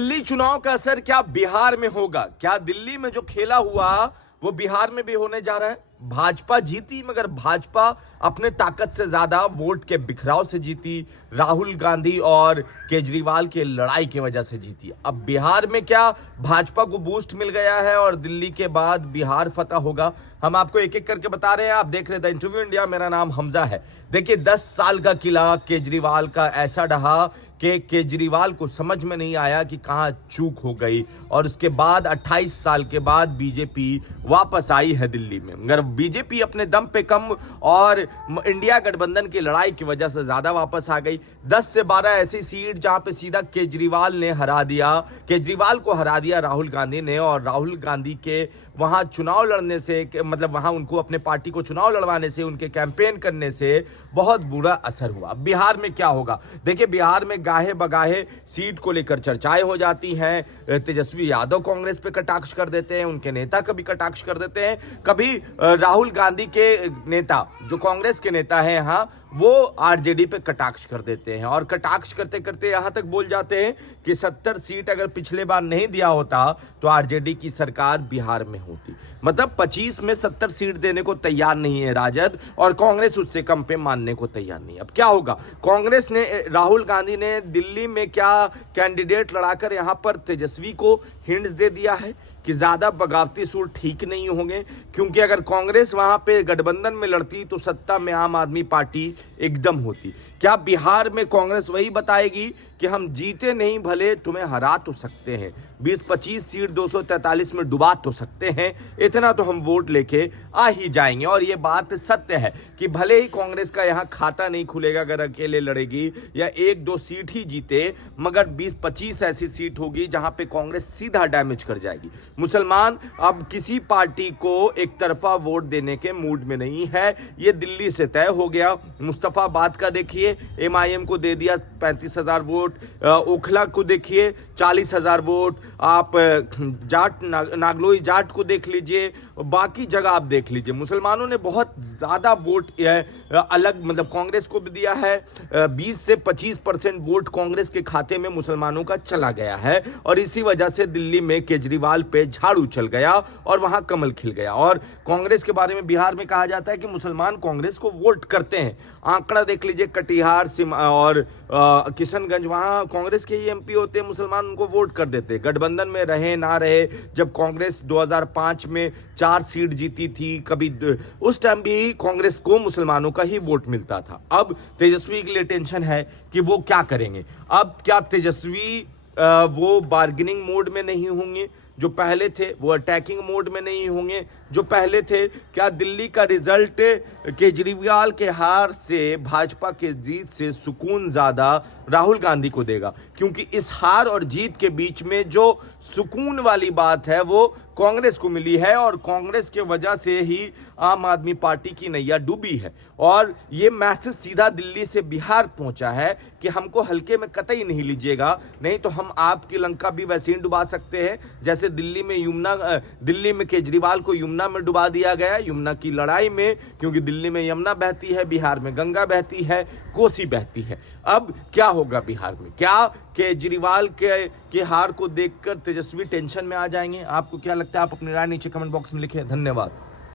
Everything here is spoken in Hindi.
दिल्ली चुनाव का असर क्या बिहार में होगा? क्या दिल्ली में जो खेला हुआ वो बिहार में भी होने जा रहा है? भाजपा जीती, मगर भाजपा अपने ताकत से ज्यादा वोट के बिखराव से जीती, राहुल गांधी और केजरीवाल के लड़ाई की वजह से जीती। अब बिहार में क्या भाजपा को बूस्ट मिल गया है और दिल्ली के बाद बिहार फतह होगा? हम आपको एक एक करके बता रहे हैं। आप देख रहे थे इंटरव्यू इंडिया, मेरा नाम हमजा है। देखिए, 10 साल का किला केजरीवाल का ऐसा ढहा कि केजरीवाल को समझ में नहीं आया कि कहां चूक हो गई, और उसके बाद 28 साल के बाद बीजेपी वापस आई है दिल्ली में। मगर बीजेपी अपने दम पे कम और इंडिया गठबंधन की लड़ाई की वजह से ज्यादा वापस आ गई। 10 से 12 ऐसी सीट जहां पे सीधा केजरीवाल ने हरा दिया, केजरीवाल को हरा दिया राहुल गांधी ने, और राहुल गांधी के वहां चुनाव लड़ने से, मतलब वहां उनको अपने पार्टी को चुनाव लड़वाने से, उनके कैंपेन करने से बहुत बुरा असर हुआ। बिहार में क्या होगा? देखिए, बिहार में गाहे बगाहे सीट को लेकर चर्चाएं हो जाती हैं। तेजस्वी यादव कांग्रेस पे कटाक्ष कर देते हैं, उनके नेता कभी कटाक्ष कर देते हैं, कभी राहुल गांधी के नेता जो कांग्रेस के नेता हैं यहां, वो आरजेडी पे कटाक्ष कर देते हैं, और कटाक्ष करते करते यहां तक बोल जाते हैं कि 70 सीट अगर पिछले बार नहीं दिया होता तो आरजेडी की सरकार बिहार में होती। मतलब 25 में 70 सीट देने को तैयार नहीं है राजद, और कांग्रेस उससे कम पे मानने को तैयार नहीं। अब क्या होगा? कांग्रेस ने, राहुल गांधी ने दिल्ली में क्या कैंडिडेट लड़ाकर यहां पर तेजस्वी को हिंट्स दे दिया है कि ज्यादा बगावती सुर ठीक नहीं होंगे, क्योंकि अगर कांग्रेस वहां पे गठबंधन में लड़ती तो सत्ता में आम आदमी पार्टी एकदम होती। क्या बिहार में कांग्रेस वही बताएगी कि हम जीते नहीं, भले तुम्हें हरा तो सकते हैं, 20-25 सीट 243 में डुबा तो सकते हैं, इतना तो हम वोट लेके आ ही जाएंगे। और ये बात सत्य है कि भले ही कांग्रेस का यहां खाता नहीं खुलेगा अगर अकेले लड़ेगी या 1-2 सीट ही जीते, मगर 20-25 ऐसी सीट होगी जहां पे कांग्रेस सीधा डैमेज कर जाएगी। मुसलमान अब किसी पार्टी को एक तरफा वोट देने के मूड में नहीं है, ये दिल्ली से तय हो गया। मुस्तफाबाद का देखिए, एमआईएम को दे दिया 35,000 वोट, ओखला को देखिए 40,000 वोट, आप जाट नागलोई जाट को देख लीजिए, बाकी जगह आप देख लीजिए, मुसलमानों ने बहुत ज़्यादा वोट अलग, मतलब कांग्रेस को भी दिया है। 20 से 25% वोट कांग्रेस के खाते में मुसलमानों का चला गया है, और इसी वजह से दिल्ली में केजरीवाल पे झाड़ू चल गया और वहां कमल खिल गया। और कांग्रेस के बारे में बिहार में कहा जाता है कि मुसलमान कांग्रेस को वोट करते हैं। आंकड़ा देख लीजिए, कटिहार और किशनगंज, वहां कांग्रेस के ही एमपी होते हैं, मुसलमान उनको वोट कर देते हैं, गठबंधन में रहे ना रहे। जब कांग्रेस 2005 में 4 सीट जीती थी, कभी उस टाइम भी कांग्रेस को मुसलमानों का ही वोट मिलता था। अब तेजस्वी के लिए टेंशन है कि वो क्या करेंगे। अब क्या तेजस्वी वो बार्गेनिंग मोड में नहीं होंगे जो पहले थे, वो अटैकिंग मोड में नहीं होंगे जो पहले थे? क्या दिल्ली का रिजल्ट केजरीवाल के हार से, भाजपा के जीत से सुकून ज्यादा राहुल गांधी को देगा? क्योंकि इस हार और जीत के बीच में जो सुकून वाली बात है वो कांग्रेस को मिली है, और कांग्रेस के वजह से ही आम आदमी पार्टी की नैया डूबी है। और ये मैसेज सीधा दिल्ली से बिहार पहुंचा है कि हमको हल्के में कतई नहीं लीजिएगा, नहीं तो हम आपकी लंका भी वैसे ही डुबा सकते हैं जैसे दिल्ली में केजरीवाल को यमुना में डुबा दिया गया, यमुना की लड़ाई में, क्योंकि दिल्ली में यमुना बहती है, बिहार में गंगा बहती है, कोसी बहती है। अब क्या होगा बिहार में? क्या केजरीवाल के हार को देखकर तेजस्वी टेंशन में आ जाएंगे? आपको क्या लगता है? आप अपनी राय नीचे कमेंट बॉक्स में लिखें। धन्यवाद।